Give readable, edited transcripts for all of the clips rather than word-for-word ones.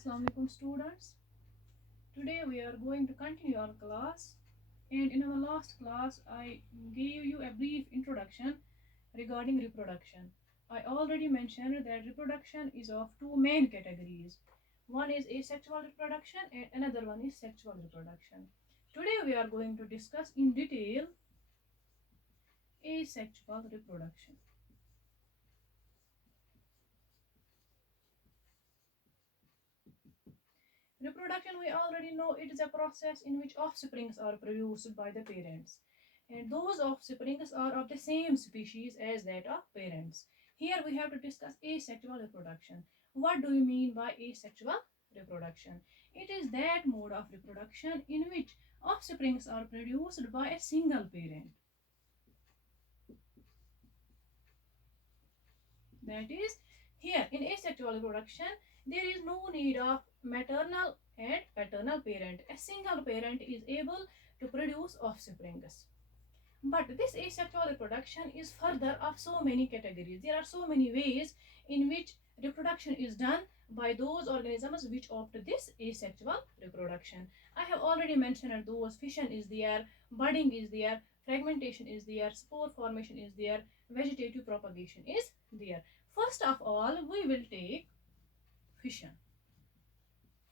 Assalamu alaikum students. Today we are going to continue our class, and in our last class I gave you a brief introduction regarding reproduction. I already mentioned that reproduction is of two main categories. One is asexual reproduction and another one is sexual reproduction. Today we are going to discuss in detail asexual reproduction. Reproduction, we already know it is a process in which offsprings are produced by the parents. And those offsprings are of the same species as that of parents. Here we have to discuss asexual reproduction. What do you mean by asexual reproduction? It is that mode of reproduction in which offsprings are produced by a single parent. That is, here in asexual reproduction, there is no need of maternal and paternal parent. A single parent is able to produce offsprings. But this asexual reproduction is further of so many categories. There are so many ways in which reproduction is done by those organisms which opt this asexual reproduction. I have already mentioned those. Fission is there, budding is there, fragmentation is there, spore formation is there, vegetative propagation is there. First of all, we will take fission.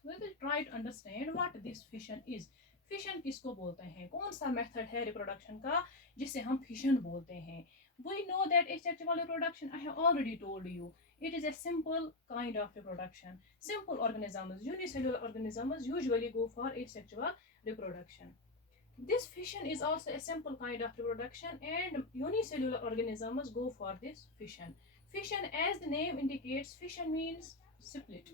We will try to understand what this fission is. Fission किसको बोलते हैं, कौन सा method है reproduction का जिसे हम fission बोलते हैं. We know that asexual reproduction, I have already told you, it is a simple kind of reproduction. Simple organisms, unicellular organisms usually go for asexual reproduction. This fission is also a simple kind of reproduction, and unicellular organisms go for this fission. Fission, as the name indicates, fission means split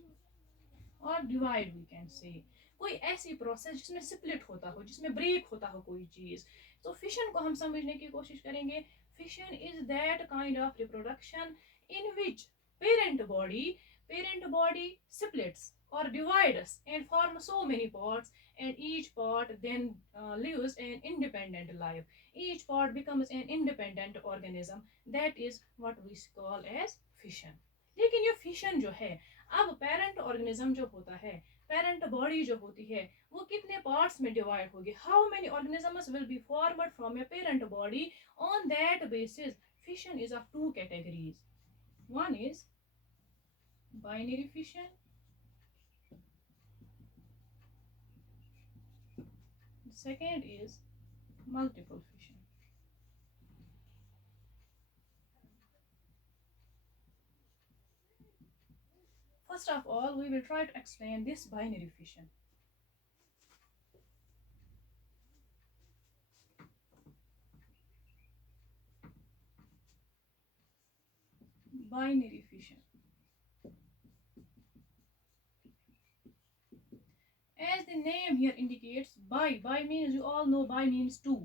और divide we can say. कोई ऐसी process जिसमें split होता हो, जिसमें break होता हो कोई चीज. तो फिशन को हम समझने की कोशिश करेंगे. Fission is that kind of reproduction in which parent body splits or divides and form so many parts, and each part then lives an independent life. Each part becomes an independent organism. That is what we call as fission. लेकिन ये fission जो है, अब parent organism जो होता है, parent body जो होती है, वो कितने पार्ट्स में डिवाइड होगी. How many organisms will be formed from a parent body. On that basis fission is of two categories. One is binary fission, second is multiple fission. First of all, we will try to explain this binary fission. Binary fission. As the name here indicates, bi means, you all know bi means two.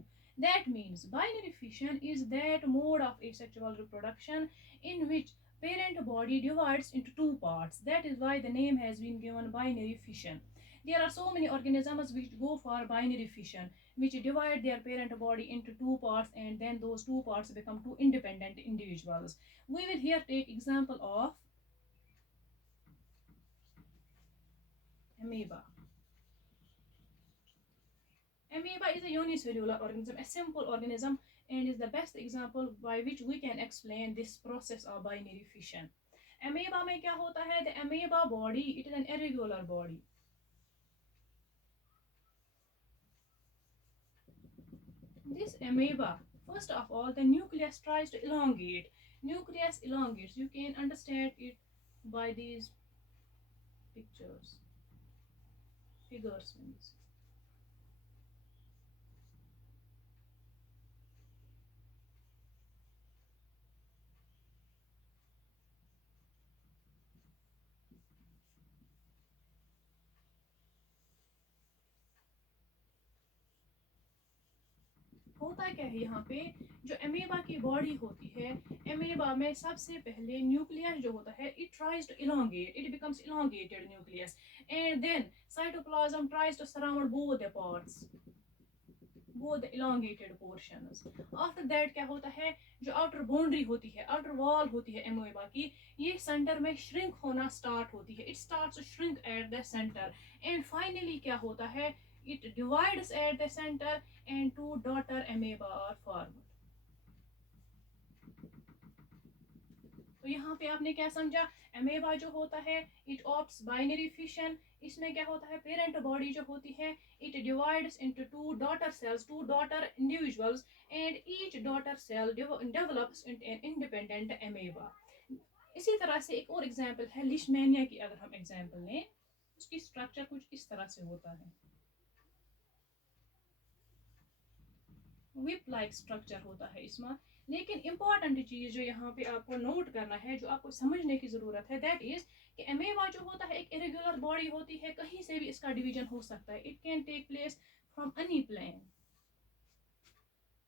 That means binary fission is that mode of asexual reproduction in which parent body divides into two parts. That is why the name has been given binary fission. There are so many organisms which go for binary fission, which divide their parent body into two parts, and then those two parts become two independent individuals. We will here take example of amoeba. Amoeba is a unicellular organism, a simple organism, and is the best example by which we can explain this process of binary fission. Amoeba में क्या होता है? The amoeba body, it is an irregular body. This amoeba, first of all, the nucleus tries to elongate. Nucleus elongates. You can understand it by these figures means. होता क्या है यहाँ पे, जो एमेबा की बॉडी होती है, एमेबा में सबसे पहले न्यूक्लियस जो होता है, it tries to elongate, it becomes elongated nucleus, and then cytoplasm tries to surround both the parts. both the elongated portions. After that क्या होता है, जो outer boundary होती है, outer wall होती है amoeba की, ये center में shrink होना start होती है. It starts to shrink at the center and finally क्या होता है, it divides at the center and two daughter amoeba are formed. तो यहाँ पे आपने क्या समझा, एमेबा जो होता है इट ऑप्ट्स बाइनरी फिशन. इसमें क्या होता है, पेरेंट बॉडी जो होती है it divides into two daughter cells, two daughter individuals, and each daughter cell develops into an independent amoeba. इसी तरह से एक और एग्जांपल है लिशमेनिया की. अगर हम एग्जांपल लें, उसकी स्ट्रक्चर कुछ इस तरह से होता है. विप लाइक स्ट्रक्चर होता है इसमें. लेकिन इंपॉर्टेंट चीज जो यहाँ पे आपको नोट करना है, जो आपको समझने की जरूरत है, दैट इज कि एमेबा जो होता है एक इरेगुलर बॉडी होती है, कहीं से भी इसका डिवीजन हो सकता है. It can take place from any plane.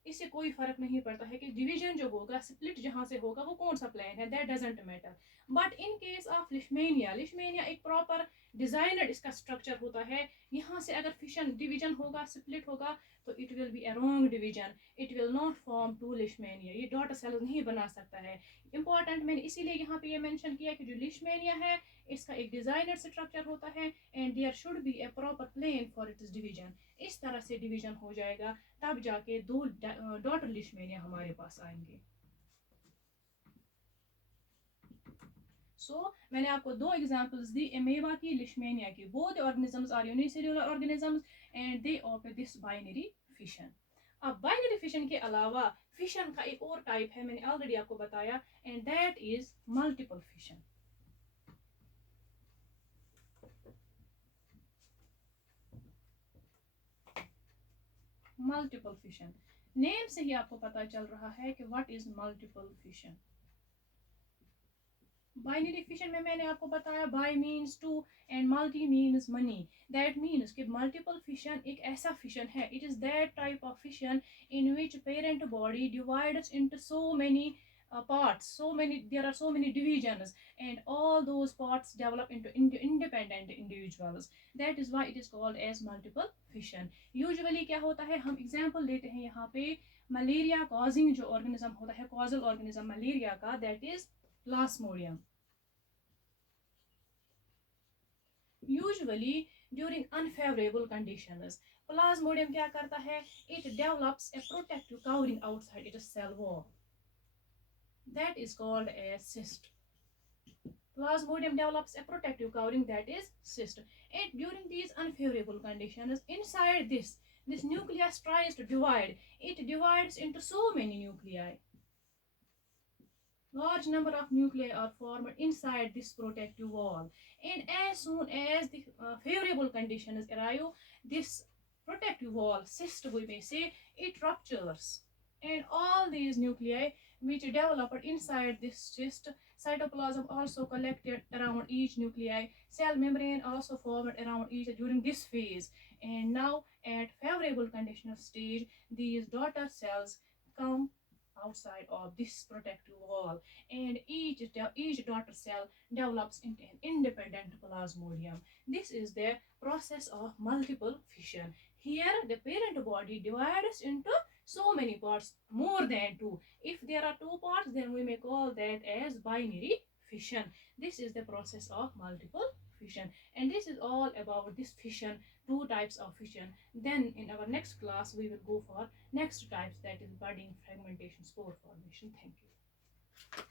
इससे कोई फर्क नहीं पड़ता है कि डिवीजन जो होगा, स्प्लिट जहां से होगा वो कौन सा प्लेन है, that doesn't matter. But in case of लिशमेनिया, लिशमेनिया एक प्रॉपर डिजाइनड इसका स्ट्रक्चर होता है. यहाँ से अगर फिशन डिवीजन होगा, स्प्लिट होगा, तो it will be a wrong division. It will not form two Leishmania. ये डॉटर सेल नहीं बना सकता है. इंपॉर्टेंट मैंने इसीलिए यहाँ पे ये मेंशन किया कि जो लिशमेनिया है इसका एक डिजाइनर स्ट्रक्चर होता है and there should be a proper plane for its division. इस तरह से डिवीजन हो जाएगा, तब जाके दो डॉटर लिशमेनिया हमारे पास आएंगे. मैंने आपको दो एग्जांपल्स दी एमेबा की, लिशमेनिया की. Both organisms are unicellular organisms and they offer this binary fission. अब बाइनरी फिशन के अलावा फिशन का एक और टाइप है, मैंने ऑलरेडी आपको बताया, and that is multiple fission. Multiple fission name से ही आपको पता चल रहा है कि what is multiple fission. Binary fission में मैंने आपको बताया bi means two and multi means many. That means कि मल्टीपल फिशन एक ऐसा फिशन है, it is that type of fission in which parent body divides into so many parts, there are so many divisions, and all those parts develop into independent individuals. That is why it is called as multiple fission. Usually क्या होता है, हम example लेते हैं यहाँ पे, malaria causing जो organism होता है, कॉजल ऑर्गेनिज्म मलेरिया का, that is Plasmodium. Usually during unfavorable conditions, plasmodium क्या करता है, it develops a protective covering outside its cell wall. That is called a cyst. Plasmodium develops a protective covering, that is cyst. And during these unfavorable conditions, inside this nucleus tries to divide. It divides into so many nuclei. Large number of nuclei are formed inside this protective wall. And as soon as the favorable conditions arrive, this protective wall, cyst we may say, it ruptures. And all these nuclei which developed inside this cyst, cytoplasm also collected around each nuclei, cell membrane also formed around each during this phase. And now at favorable conditional stage, these daughter cells come outside of this protective wall, and each daughter cell develops into an independent plasmodium. This is the process of multiple fission. Here the parent body divides into so many parts, more than two. If there are two parts, then we may call that as binary fission. This is the process of multiple fission, and this is all about this fission, two types of fission. Then in our next class we will go for next types, that is budding, fragmentation, spore formation. Thank you.